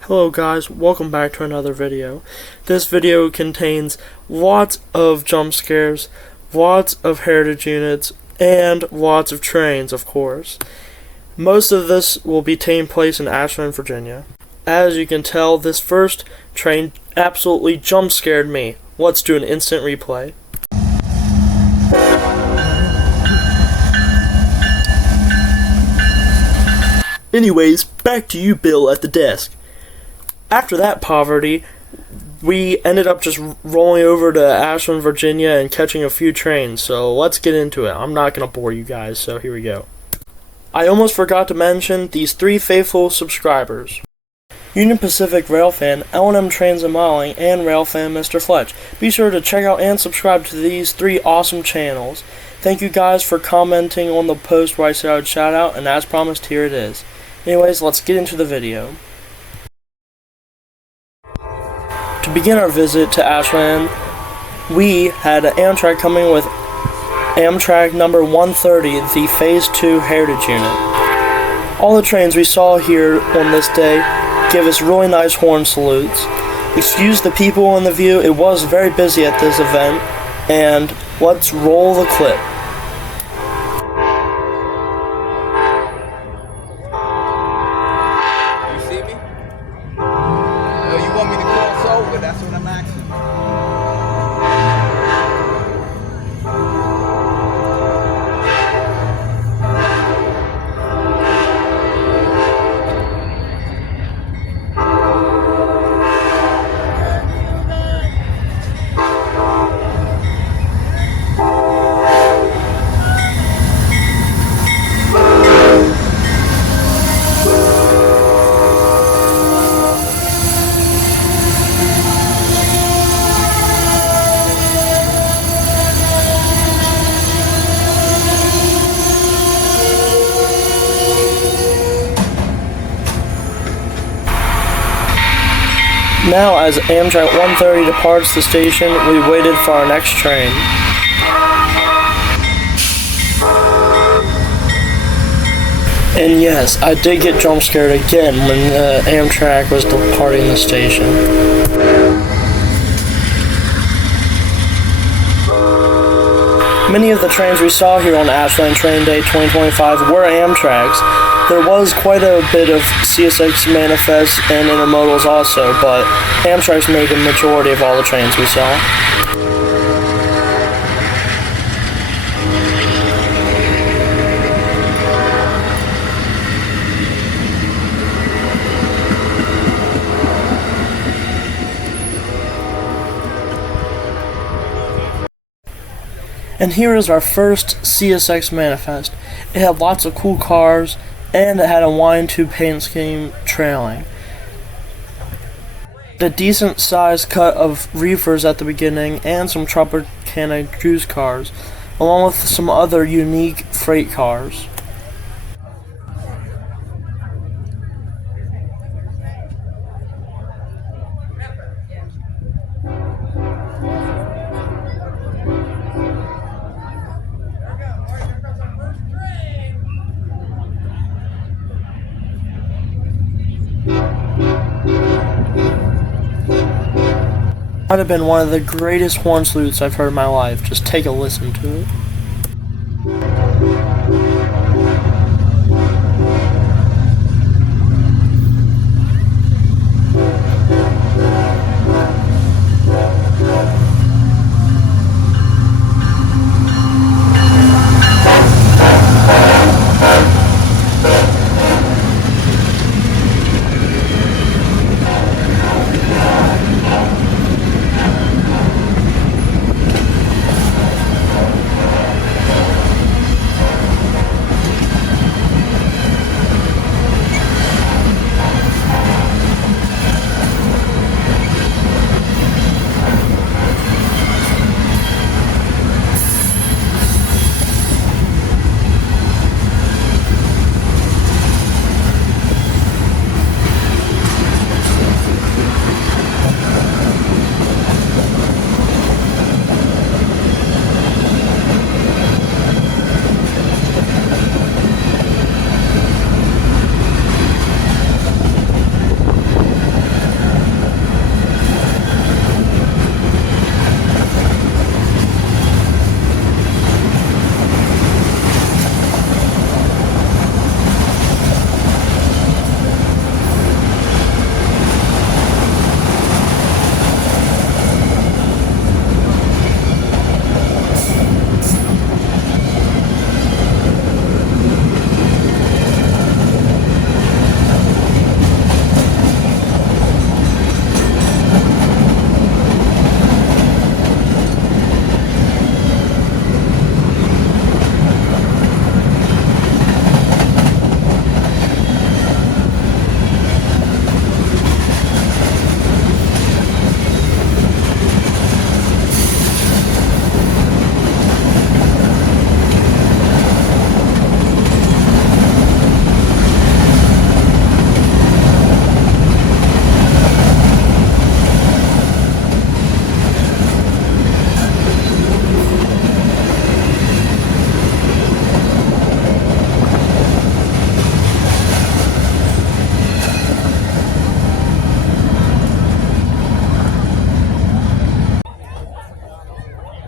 Hello guys, welcome back to another video. This video contains lots of jump scares, lots of heritage units, and lots of trains, of course. Most of this will be taking place in Ashland, Virginia. As you can tell, this first train absolutely jump scared me. Let's do an instant replay. Anyways, back to you, Bill, at the desk. After that poverty, we ended up just rolling over to Ashland, Virginia and catching a few trains, so let's get into it. I'm not going to bore you guys, so here we go. I almost forgot to mention these three faithful subscribers. Union Pacific Railfan, L&M Trains and Modeling, and Railfan Mr. Fletch. Be sure to check out and subscribe to these three awesome channels. Thank you guys for commenting on the post where I said I would shout out, and as promised, here it is. Anyways, let's get into the video. To begin our visit to Ashland, we had an Amtrak coming with Amtrak number 130, the Phase 2 Heritage Unit. All the trains we saw here on this day give us really nice horn salutes. Excuse the people in the view, it was very busy at this event, and let's roll the clip. That's what I'm asking. Now, as Amtrak 130 departs the station, we waited for our next train. And yes, I did get jump scared again when Amtrak was departing the station. Many of the trains we saw here on Ashland Train Day 2025 were Amtraks. There was quite a bit of CSX manifests and intermodals also, but Amtrak's made the majority of all the trains we saw. And here is our first CSX manifest. It had lots of cool cars, and it had a wine tube paint scheme trailing. The decent sized cut of reefers at the beginning, and some Tropicana juice cars, along with some other unique freight cars. Might have been one of the greatest horn salutes I've heard in my life. Just take a listen to it.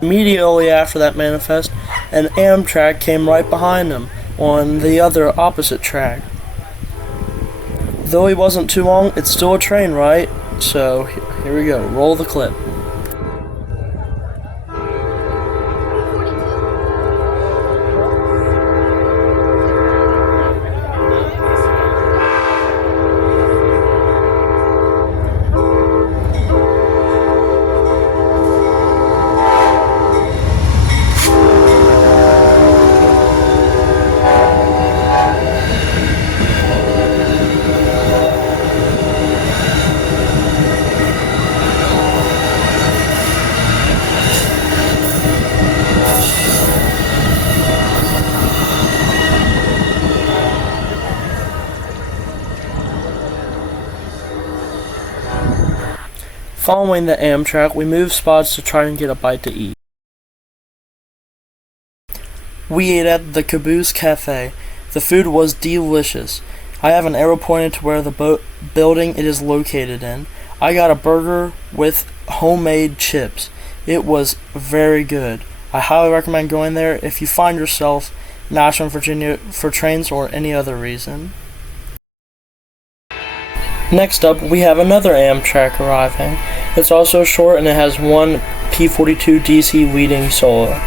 Immediately after that manifest, an Amtrak came right behind him on the other opposite track. Though he wasn't too long, it's still a train, right? So here we go. Roll the clip. Following the Amtrak, we moved spots to try and get a bite to eat. We ate at the Caboose Cafe. The food was delicious. I have an arrow pointed to where the building it is located in. I got a burger with homemade chips. It was very good. I highly recommend going there if you find yourself in Ashland, Virginia for trains or any other reason. Next up, we have another Amtrak arriving. It's also short and it has one P42DC leading solo.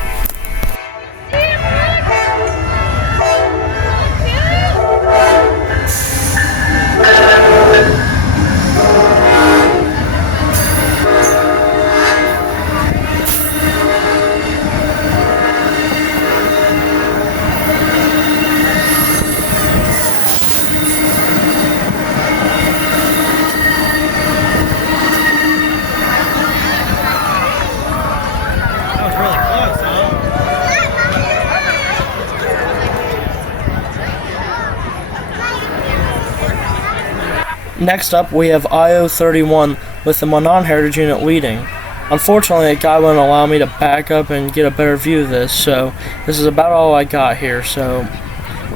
Next up, we have IO31 with the Monon Heritage Unit leading. Unfortunately, a guy wouldn't allow me to back up and get a better view of this, so this is about all I got here. So,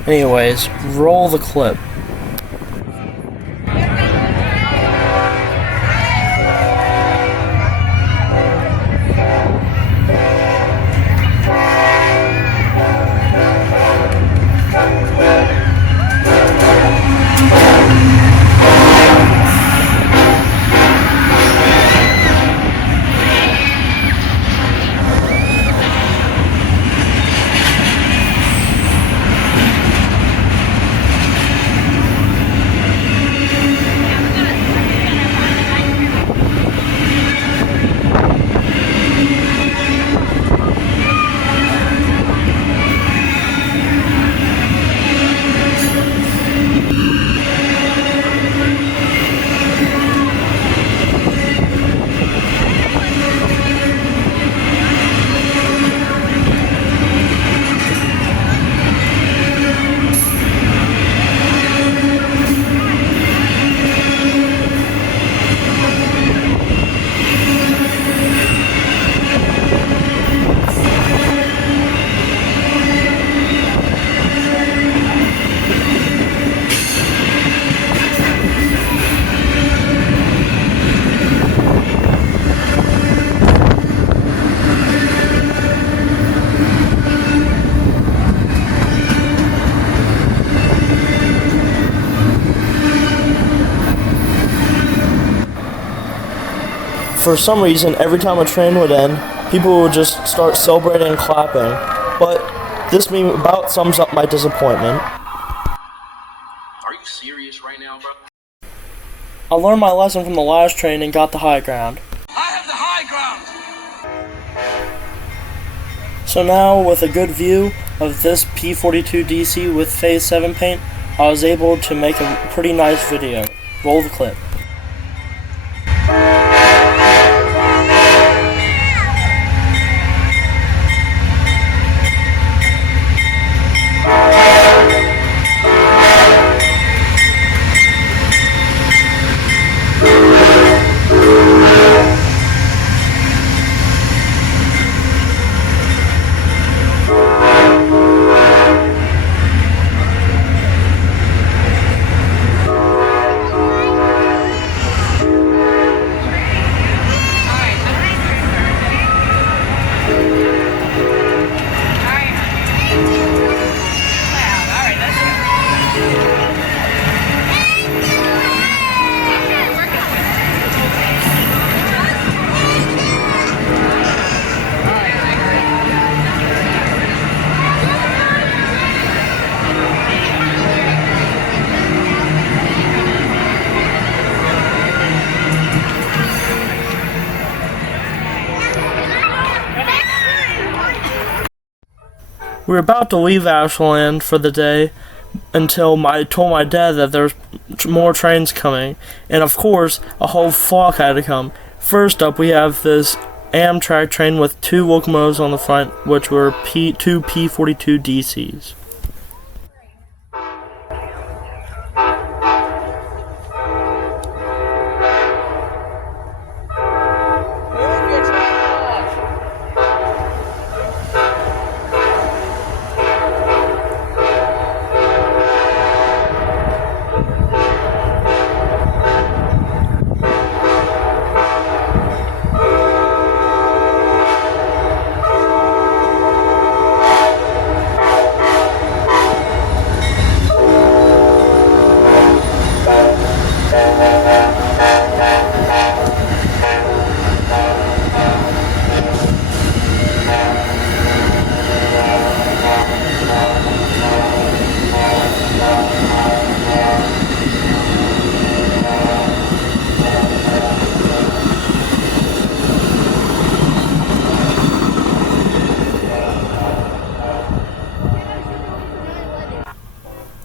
anyways, roll the clip. For some reason, every time a train would end, people would just start celebrating and clapping. But this meme about sums up my disappointment. Are you serious right now, bro? I learned my lesson from the last train and got the high ground. I have the high ground! So now, with a good view of this P42DC with Phase 7 paint, I was able to make a pretty nice video. Roll the clip. We were about to leave Ashland for the day until I told my dad that there's more trains coming, and of course, a whole flock had to come. First up, we have this Amtrak train with 2 locomotives on the front, which were two P42DCs.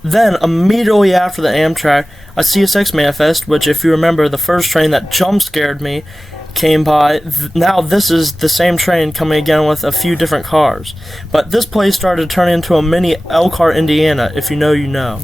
Then, immediately after the Amtrak, a CSX manifest, which if you remember, the first train that jump scared me, came by. Now this is the same train coming again with a few different cars. But this place started to turn into a mini Elkhart, Indiana. If you know, you know.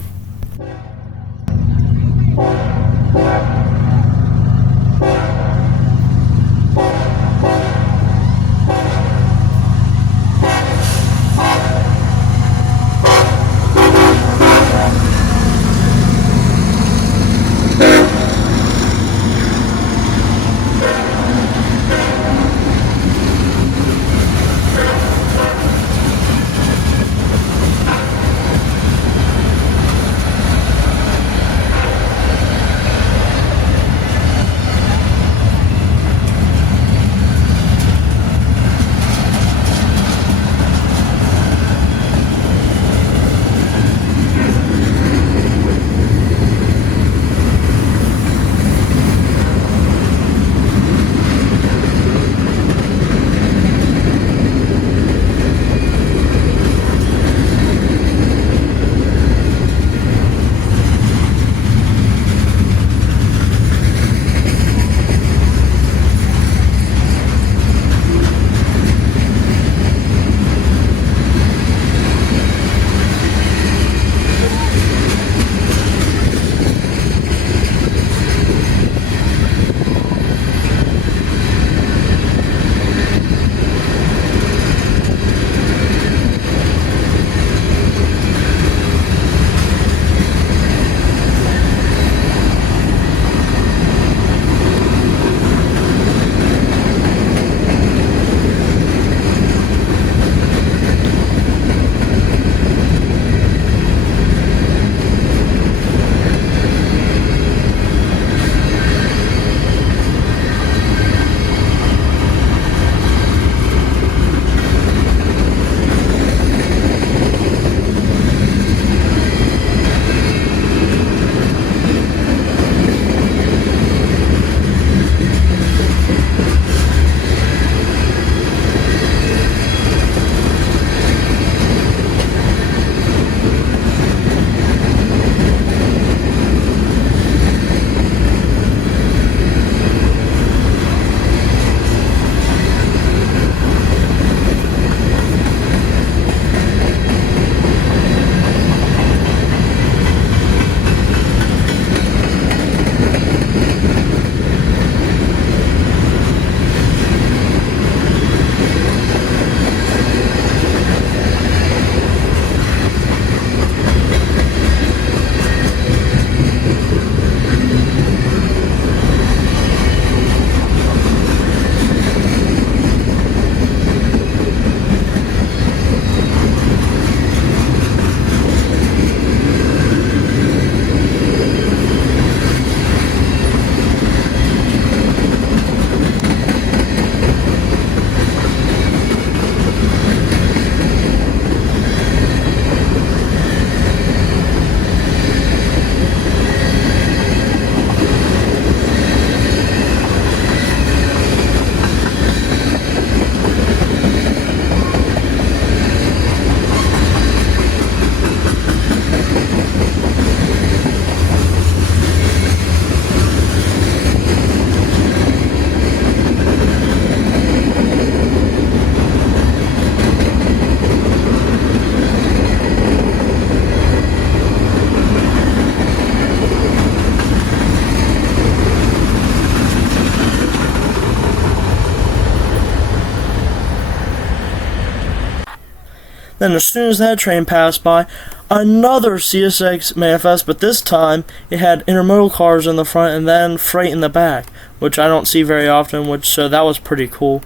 Then as soon as that train passed by, another CSX manifest, but this time it had intermodal cars in the front and then freight in the back, which I don't see very often, so that was pretty cool.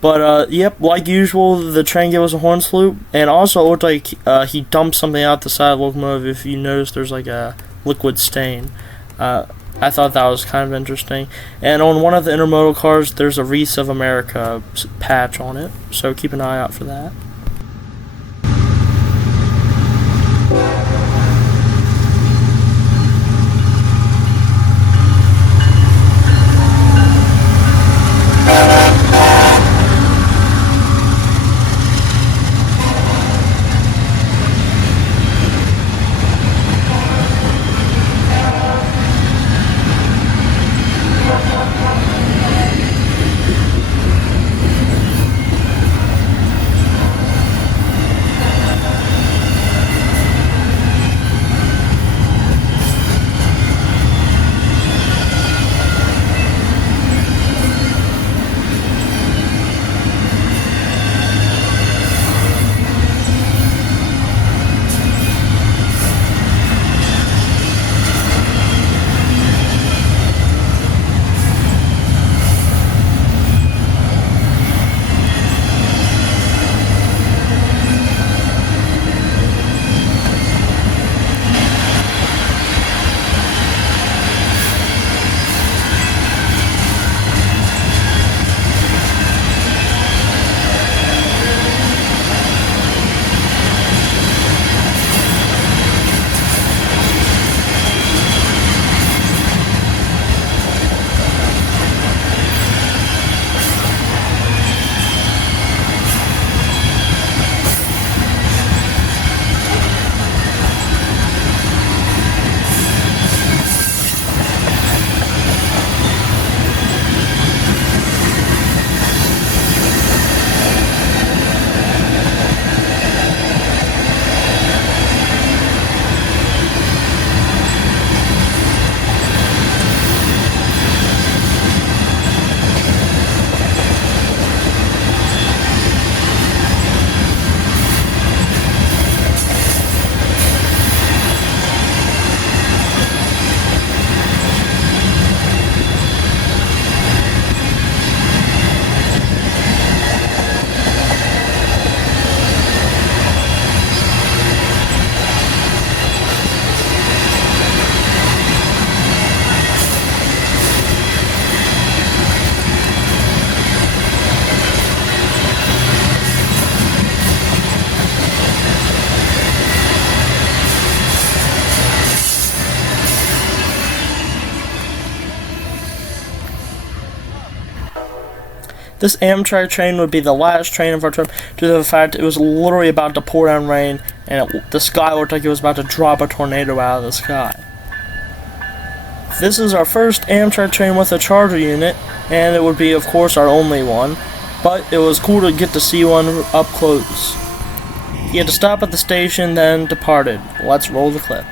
But, yep, like usual, the train gave us a horn salute, and also it looked like he dumped something out the side of the locomotive. If you notice, there's like a liquid stain. I thought that was kind of interesting. And on one of the intermodal cars, there's a Wreaths of America patch on it, so keep an eye out for that. This Amtrak train would be the last train of our trip due to the fact it was literally about to pour down rain and the sky looked like it was about to drop a tornado out of the sky. This is our first Amtrak train with a charger unit, and it would be, of course, our only one, but it was cool to get to see one up close. He had to stop at the station, then departed. Let's roll the clip.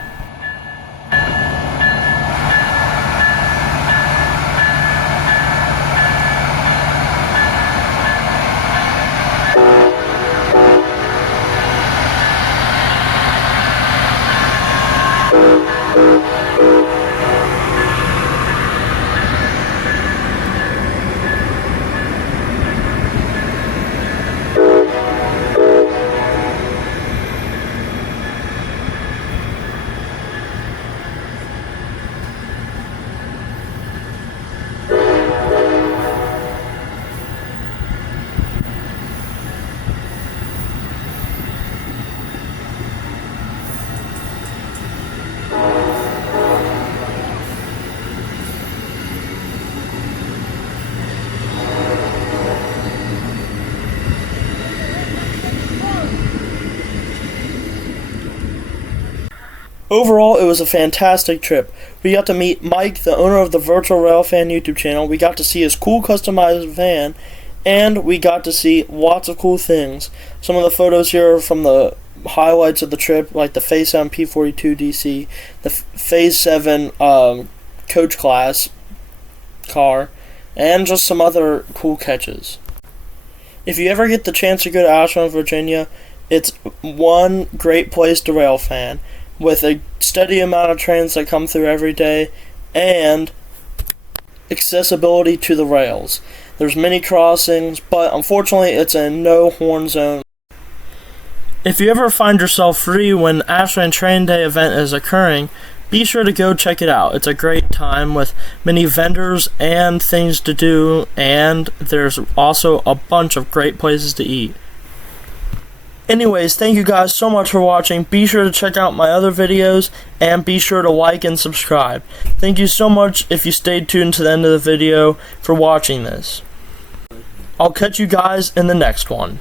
Overall, it was a fantastic trip. We got to meet Mike, the owner of the Virtual Railfan YouTube channel. We got to see his cool customized van, and we got to see lots of cool things. Some of the photos here are from the highlights of the trip, like the VII P42DC, the VII coach class car, and just some other cool catches. If you ever get the chance to go to Ashland, Virginia, It's one great place to railfan, with a steady amount of trains that come through every day, and accessibility to the rails. There's many crossings, but unfortunately it's a no horn zone. If you ever find yourself free when Ashland Train Day event is occurring, be sure to go check it out. It's a great time with many vendors and things to do, and there's also a bunch of great places to eat. Anyways, thank you guys so much for watching. Be sure to check out my other videos, and be sure to like and subscribe. Thank you so much if you stayed tuned to the end of the video for watching this. I'll catch you guys in the next one.